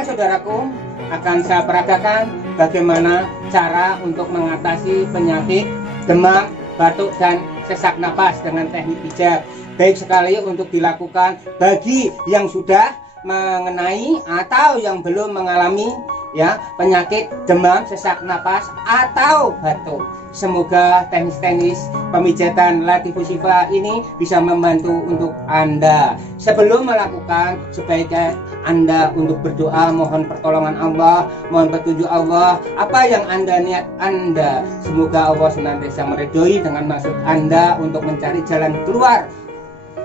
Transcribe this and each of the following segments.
Baiklah saudaraku, akan saya peragakan bagaimana cara untuk mengatasi penyakit demam, batuk, dan sesak napas dengan teknik pijat. Baik sekali untuk dilakukan bagi yang sudah mengenai atau yang belum mengalami ya penyakit demam, sesak napas atau batuk. Semoga teknis-teknis pemijatan Latifushifa ini bisa membantu untuk Anda. Sebelum melakukan, sebaiknya Anda untuk berdoa, mohon pertolongan Allah, mohon petunjuk Allah, apa yang Anda niat Anda. Semoga Allah senantiasa meridhoi dengan maksud Anda untuk mencari jalan keluar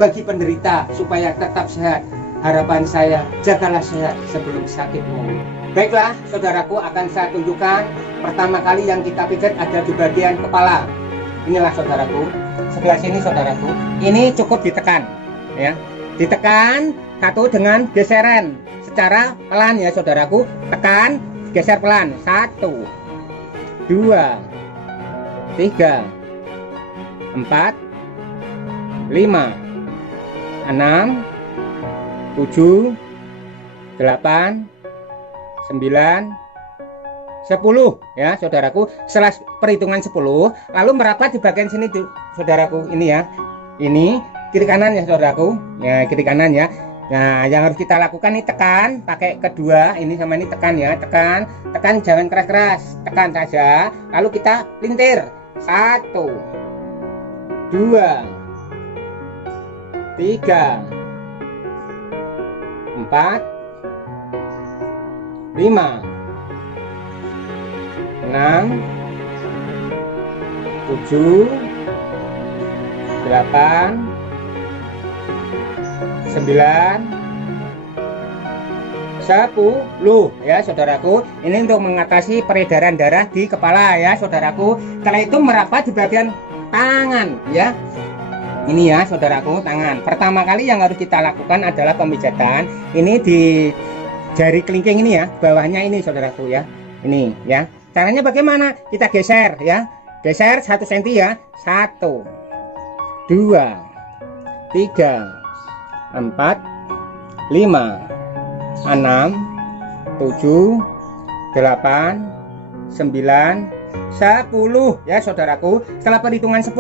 bagi penderita supaya tetap sehat. Harapan saya, jagalah sehat sebelum sakitmu. Baiklah, saudaraku, akan saya tunjukkan. Pertama kali yang kita pijat ada di bagian kepala. Inilah saudaraku, sebelah sini saudaraku. Ini cukup ditekan, ya. Ditekan satu dengan geseran secara pelan ya saudaraku. Tekan, geser pelan. 1, 2, 3, 4, 5, 6, 7, 8, 9, 10 ya saudaraku. Setelah perhitungan 10 lalu merapat di bagian sini tuh saudaraku, ini ya, ini kiri kanan ya saudaraku ya, kiri kanan ya. Nah yang harus kita lakukan ini tekan pakai kedua ini sama ini, tekan ya, tekan jangan keras-keras, tekan saja lalu kita pelintir. 1, 2, 3, 4, 5, 6, 7, 8, 9, 10 ya saudaraku. Ini untuk mengatasi peredaran darah di kepala ya saudaraku. Setelah itu merapat di bagian tangan ya. Ini ya saudaraku, tangan. Pertama kali yang harus kita lakukan adalah pemijatan. Ini di jari kelingking ini ya, bawahnya ini saudaraku ya. Ini ya. Caranya bagaimana? Kita geser ya. Geser 1 cm ya. 1, 2, 3, 4, 5, 6, 7, 8, 9, 10 ya saudaraku. Setelah perhitungan 10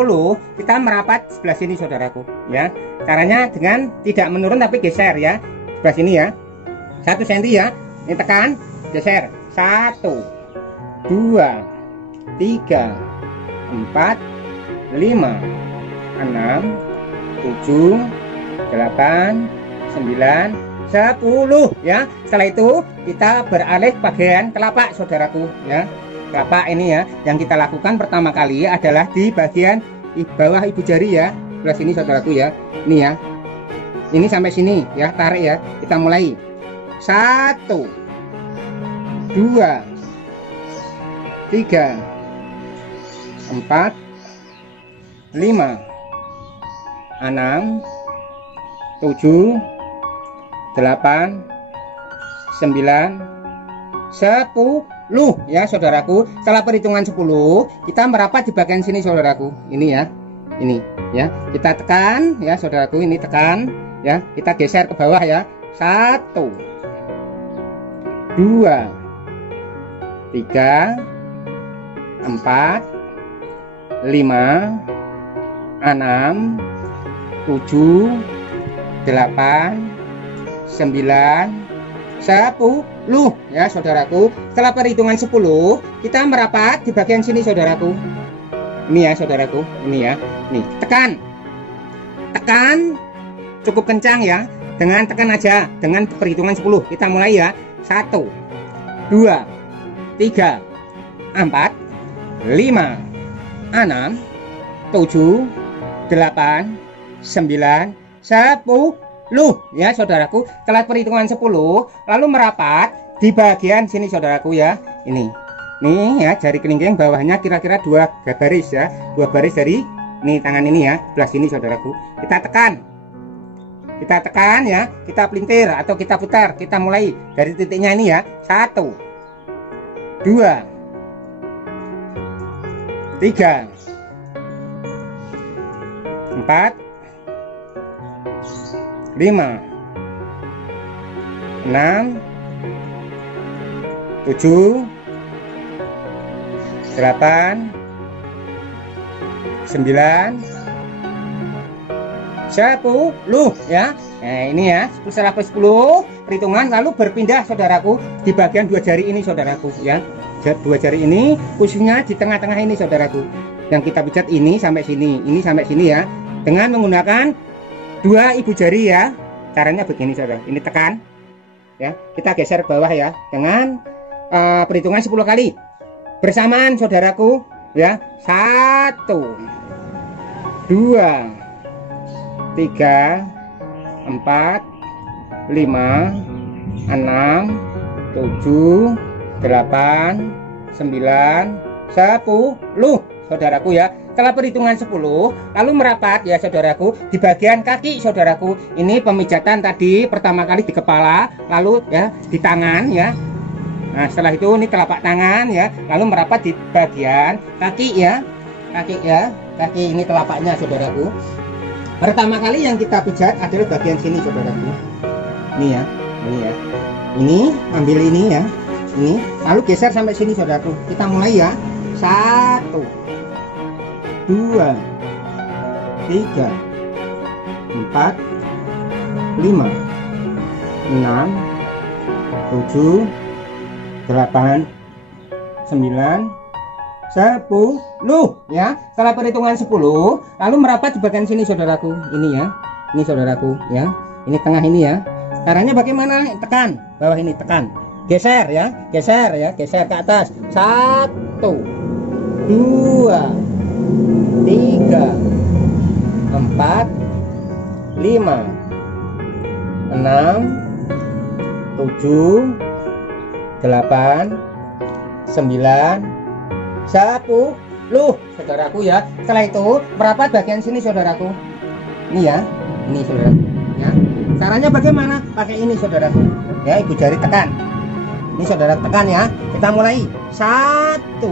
kita merapat sebelah sini saudaraku ya. Caranya dengan tidak menurun tapi geser ya. Sebelah sini ya. 1 cm ya. Ini tekan, geser. 1, 2, 3, 4, 5, 6, 7, 8, 9, 10 ya. Setelah itu kita beralih bagian telapak saudaraku ya. Telapak ini ya, yang kita lakukan pertama kali adalah di bagian bawah ibu jari ya, sebelah sini saudaraku ya. Ini ya, ini sampai sini ya, tarik ya. Kita mulai. 1, 2, 3, 4, 5, 6, 7, 8, 9, 10 ya saudaraku. Setelah perhitungan 10 kita merapat di bagian sini saudaraku. Ini ya, ini ya, kita tekan ya saudaraku, ini tekan ya, kita geser ke bawah ya. 1, 2, 3, 4, 5, 6, 7, 8, 9, 10 ya saudaraku. Setelah perhitungan 10 kita merapat di bagian sini saudaraku. Ini ya saudaraku, ini ya, nih tekan cukup kencang ya, dengan tekan aja dengan perhitungan 10. Kita mulai ya. 1, 2, 3, 4, 5, 6, 7, 8, 9, 10 ya saudaraku. Setelah perhitungan 10 lalu merapat di bagian sini saudaraku ya. Ini nih ya, jari kelingking bawahnya kira-kira 2 baris ya, 2 baris dari nih tangan ini ya, sebelah sini saudaraku. Kita tekan ya, kita pelintir atau kita putar. Kita mulai dari titiknya ini ya. 1, 2, 3, 4, 5, 6, 7, 8, 9, 10 ya. Nah ini ya, setelah 10 perhitungan lalu berpindah saudaraku di bagian dua jari ini saudaraku ya. Dua jari ini khususnya di tengah-tengah ini saudaraku. Yang kita pijat ini sampai sini ya. Dengan menggunakan dua ibu jari ya. Caranya begini saudara. Ini tekan ya. Kita geser bawah ya dengan perhitungan 10 kali. Bersamaan saudaraku ya. 1, 2, 3, 4, 5, 6, 7, 8, 9, 10 saudaraku ya. Setelah perhitungan 10 lalu merapat ya saudaraku di bagian kaki saudaraku. Ini pemijatan tadi pertama kali di kepala, lalu ya di tangan ya. Nah setelah itu ini telapak tangan ya, lalu merapat di bagian kaki ya. Kaki ini telapaknya saudaraku. Pertama kali yang kita pijat adalah bagian sini saudaraku. Ini ya. Ini ambil ini ya. Ini lalu geser sampai sini saudaraku. Kita mulai ya. 1, 2, 3, 4, 5, 6, 7, 8, 9, 10 ya. Setelah perhitungan 10 lalu merapat di bagian sini saudaraku. Ini ya. Ini saudaraku ya. Ini tengah ini ya. Caranya bagaimana? Tekan bawah ini, tekan. Geser ya. Geser ke atas. 1, 2, 3, 4, 5, 6, 7, 8, 9, 10 saudaraku ya. Setelah itu merapat bagian sini saudaraku. Ini ya. Ini saudaraku ya. Caranya bagaimana? Pakai ini saudaraku ya, ibu jari tekan. Ini saudara tekan ya. Kita mulai. 1,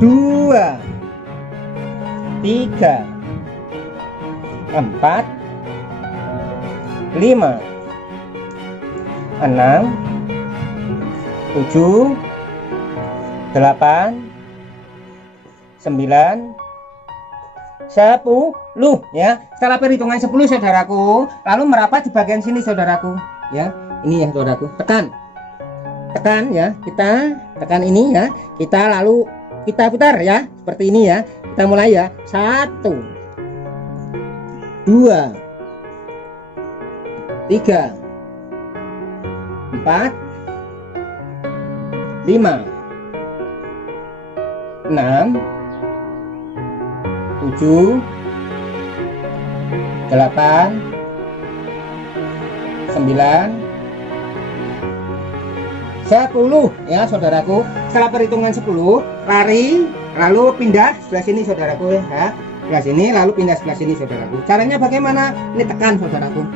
2, 3, 4, 5, 6, 7, 8, 9, 10 ya. Setelah perhitungan 10 saudaraku lalu merapat di bagian sini saudaraku ya. Ini ya saudaraku, tekan ya, kita tekan ini ya. Kita lalu kita putar ya seperti ini ya. Kita mulai ya. 1, 2, 3, 4, 5, 6, 7, 8, 9, 10 ya saudaraku. Setelah perhitungan 10 lari lalu pindah sebelah sini saudaraku ya. Sebelah sini lalu pindah sebelah sini saudaraku. Caranya bagaimana? Ini tekan saudaraku.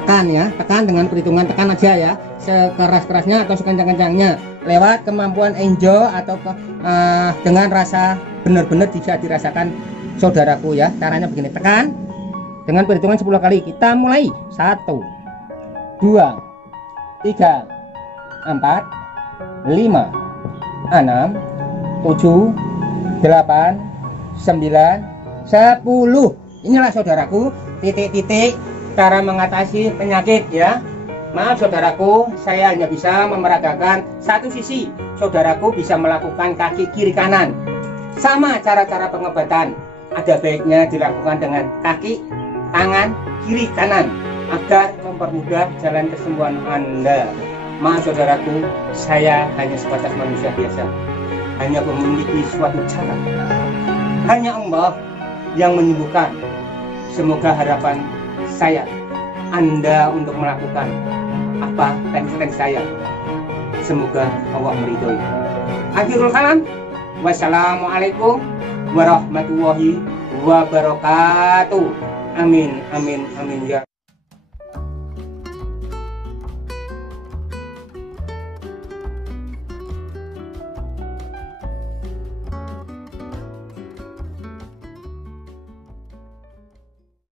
Tekan ya, tekan dengan perhitungan tekan aja ya. Sekeras-kerasnya atau sekencang-kencangnya. Lewat kemampuan enjo atau dengan rasa benar-benar bisa dirasakan saudaraku ya. Caranya begini, tekan dengan perhitungan 10 kali. Kita mulai. 1, 2, 3, 4, 5, 6, 7, 8, 9, 10. Inilah saudaraku titik-titik cara mengatasi penyakit ya. Maaf saudaraku, saya hanya bisa memeragakan satu sisi. Saudaraku bisa melakukan kaki kiri kanan. Sama cara-cara pengobatan. Ada baiknya dilakukan dengan kaki, tangan, kiri kanan agar mempermudah jalan kesembuhan Anda. Maaf saudaraku, saya hanya sebatas manusia biasa, hanya memiliki suatu cara. Hanya Allah yang menyembuhkan. Semoga harapan saya Anda untuk melakukan apa teknik saya, semoga Allah meridhoi. Akhirul kalam, wassalamualaikum warahmatullahi wabarakatuh. Amin amin amin ya.